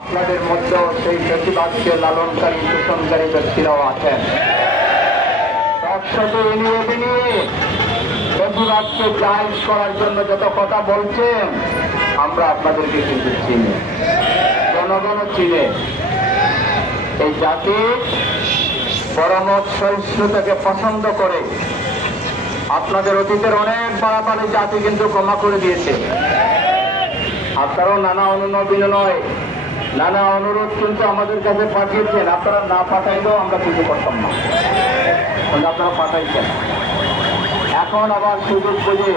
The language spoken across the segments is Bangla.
আপনাদের মধ্যেও সেই প্রতিবাদকে লালনকারী দূষণকারী ব্যক্তিরাও আছেন। একসাথে এনিয়ে বিনিয়ে প্রতিবাদকে জায়েজ করার জন্য যত কথা বলছেন, আমরা আপনাদেরকে কিন্তু চিনি, জনগণও চিনে। এই জাতি পরমত সহিষ্ণুতাকে পছন্দ করে। আপনাদের অতীতের অনেক বাড়াবাড়ি জাতি কিন্তু ক্ষমা করে দিয়েছে। আপনারাও নানা বিনয়, নানা অনুরোধ কিন্তু আমাদের কাছে পাঠিয়েছেন। আপনারা না পাঠাইলেও আমরা কিছু করতাম না, আপনারা পাঠাইছেন। এখন আবার সুযোগ বুঝে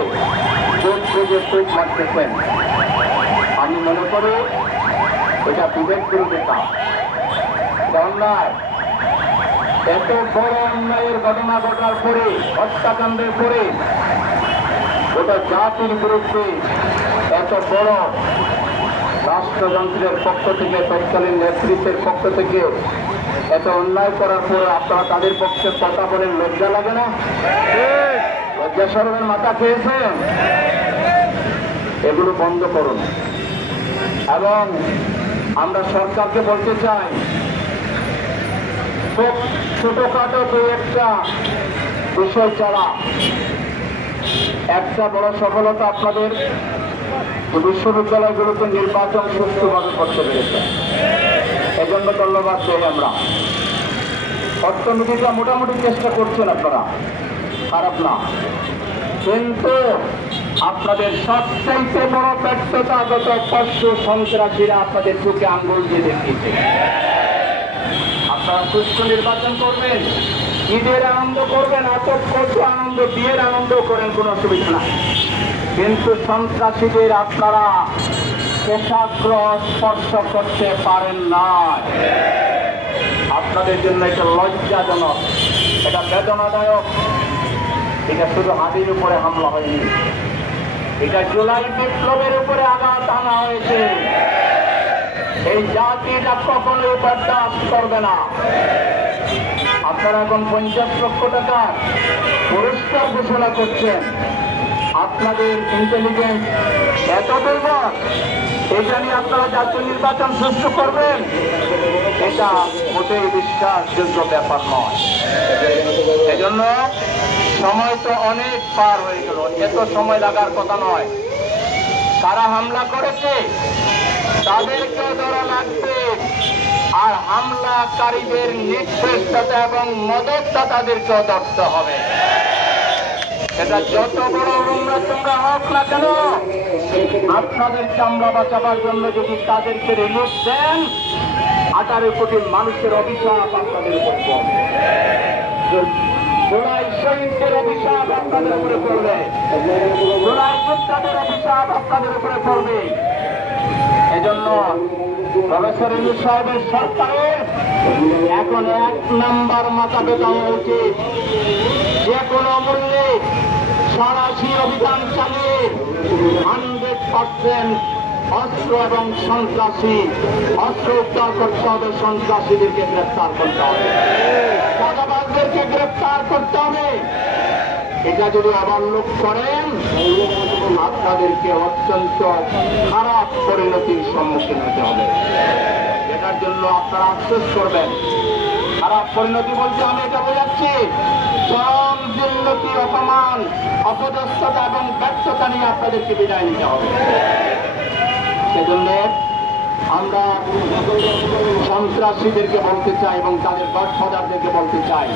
চোখ বুঝে চোখ মারতেছেন। আমি মনে করি এটা বিবেক বিরোধিতা, অন্যায়। এত বড় অন্যায়ের ঘটনা ঘটার পরে, হত্যাকাণ্ডের পরে ওটা জাতির বিরুদ্ধে এত বড় রাষ্ট্রযন্ত্রের পক্ষ থেকে, তৎকালীন নেতৃত্বের পক্ষ থেকে এত অন্যায় করার পরে আপনারা তাদের পক্ষে কথা বলেন, লজ্জা লাগে না? লজ্জা শরমের মাথা খেয়েছেন? এগুলো বন্ধ করুন। এবং আমরা সরকারকে বলতে চাই, ছোটখাটো দু একটা বিষয় ছাড়া একটা বড় সফলতা আপনাদের বিশ্ববিদ্যালয়গুলোতে নির্বাচন সুষ্ঠুভাবে করতে পেরেছে। এজন্য ধন্যবাদ দেই আমরা। অর্থনীতিটা মোটামুটি চেষ্টা করছেন আপনারা, খারাপ না, কিন্তু আপনাদের সবচাইতে বড় ব্যর্থতা গত পরশু সন্ত্রাসীরা আপনাদের চোখে আঙ্গুল দিয়ে দেখিয়েছে। আপনারা সুষ্ঠু নির্বাচন করবেন, ঈদের আনন্দ করবেন, আটক করতে আনন্দ, বিয়ের আনন্দ করেন, কোনো অসুবিধা নাই। কিন্তু সন্ত্রাসীদের আপনারা পেশাগ্র স্পর্শ করতে পারেন না। আপনাদের জন্য এটা লজ্জাজনক, এটা বেদনাদায়ক। এটা শুধু হাদির উপরে হামলা হয়নি, এটা জুলাই বিপ্লবের উপরে আঘাত আনা হয়েছে। এই জাতিটা কখনোই বরদাস্ত করবে না। আপনারা এখন 50 লক্ষ টাকা পুরস্কার ঘোষণা করছেন। আপনাদের ইন্টেলিজেন্স এত দুর্বল, এটা নিয়ে আপনারা জাতীয় নির্বাচন সুষ্ঠু করবেন, এটা মোটেই বিশ্বাসযোগ্য ব্যাপার নয়। এজন্য সময় তো অনেক পার হয়ে গেল, এত সময় লাগার কথা নয়। কারা হামলা করেছে তাদেরকেও ধরা লাগবে, আর হামলাকারীদের নির্দেশদাতা এবং মদতদাতাদেরকেও ধরতে হবে। এটা যত বড় তোমরা হোক না কেন, আপনাদের চামড়া বাঁচাবার জন্য যদি তাদেরকে রিলিফ দেন, 18 কোটি মানুষের অভিশাপ আপনাদের উপরে পড়বে। জুলাই শহীদদের অভিশাপ আপনাদের উপরে পড়বে, জুলাই যোদ্ধাদের অভিশাপ আপনাদের উপরে পড়বে। এজন্য প্রফেসর ইউনূস সাহেবের সরকারের এখন 1 নাম্বার মাথা পেতানো উচিত। যে কোনো মূল্যে সরাসরি অভিযান চালিয়ে 100% অস্ত্র এবং সন্ত্রাসী অস্ত্র উদ্ধার করতে হবে, সন্ত্রাসীদেরকে গ্রেপ্তার করতে হবে, চাঁদাবাজদেরকে গ্রেপ্তার করতে হবে। এটা যদি আবার লোক করেন, আপনাদেরকে অত্যন্ত খারাপ পরিণতির সম্মুখীন হতে হবে। এটার জন্য আপনারা আফসোস করবেন। খারাপ পরিণতি বলতে আমি এটা বোঝাচ্ছি, চরম জিল্লতি, অপমান, অপদস্থতা এবং ব্যর্থতা নিয়ে আপনাদেরকে বিদায় নিতে হবে। সেজন্য আমরা সন্ত্রাসীদেরকে বলতে চাই এবং তাদের গডফাদারদেরকে বলতে চাই,